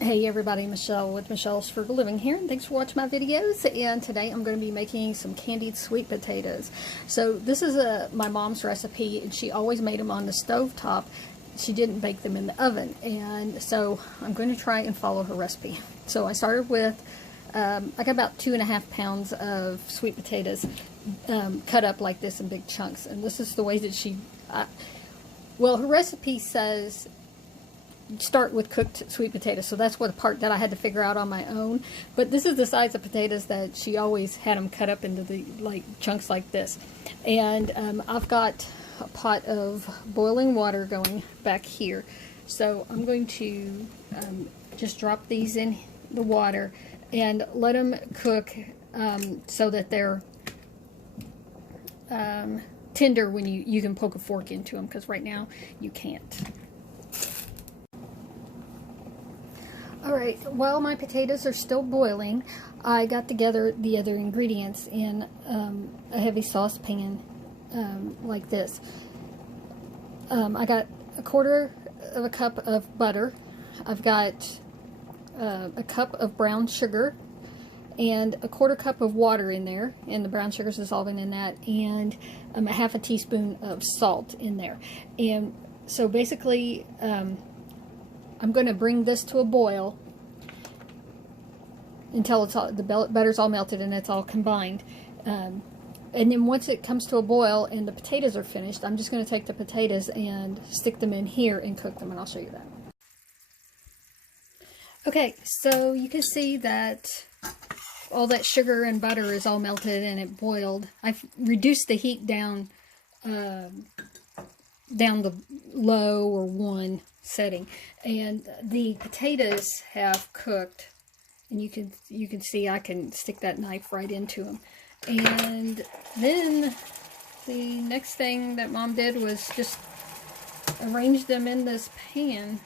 Hey everybody, Michelle with Michelle's Frugal Living here, and thanks for watching my videos. And today I'm going to be making some candied sweet potatoes. So this is my mom's recipe, and she always made them on the stove top. She didn't bake them in the oven, and so I'm going to try and follow her recipe. So I started with, I got about 2.5 pounds of sweet potatoes cut up like this in big chunks, and this is the way that well, her recipe says start with cooked sweet potatoes, so that's what the part that I had to figure out on my own. But this is the size of potatoes that she always had them cut up into the chunks like this. And I've got a pot of boiling water going back here, so I'm going to just drop these in the water and let them cook so that they're tender when you can poke a fork into them, because right now you can't. Alright, while my potatoes are still boiling, I got together the other ingredients in a heavy saucepan like this. I got 1/4 of a cup of butter. I've got a cup of brown sugar and a 1/4 cup of water in there, and the brown sugar is dissolving in that, and a 1/2 teaspoon of salt in there. And so basically I'm going to bring this to a boil until the butter's all melted and it's all combined. And then once it comes to a boil and the potatoes are finished, I'm just going to take the potatoes and stick them in here and cook them, and I'll show you that. Okay, so you can see that all that sugar and butter is all melted and it boiled. I've reduced the heat down the low or 1 setting, and the potatoes have cooked, and you can see I can stick that knife right into them. And then the next thing that Mom did was just arrange them in this pan,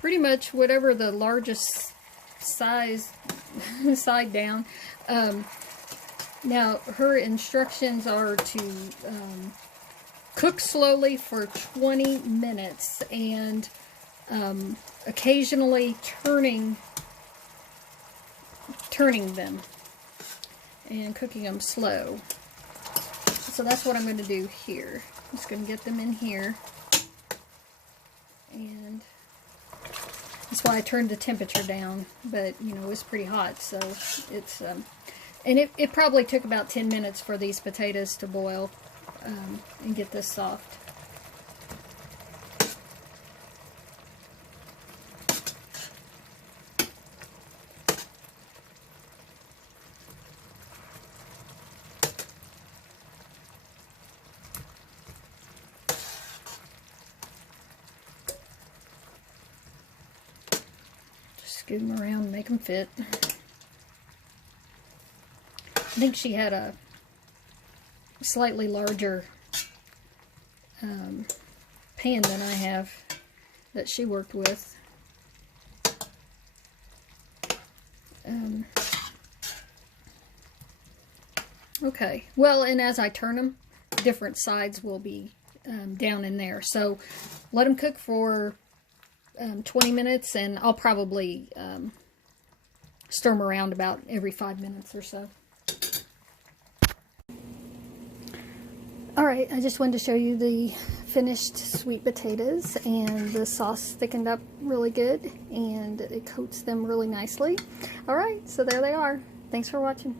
pretty much whatever the largest size side down. Now her instructions are to cook slowly for 20 minutes and occasionally turning them and cooking them slow. So that's what I'm going to do here. I'm just going to get them in here, and that's why I turned the temperature down, but you know, it's pretty hot, so it's and it probably took about 10 minutes for these potatoes to boil and get this soft. Just scoot them around and make them fit. I think she had a slightly larger pan than I have that she worked with. Okay, well, and as I turn them, different sides will be down in there. So let them cook for 20 minutes, and I'll probably stir them around about every 5 minutes or so. Alright, I just wanted to show you the finished sweet potatoes, and the sauce thickened up really good and it coats them really nicely. Alright, so there they are. Thanks for watching.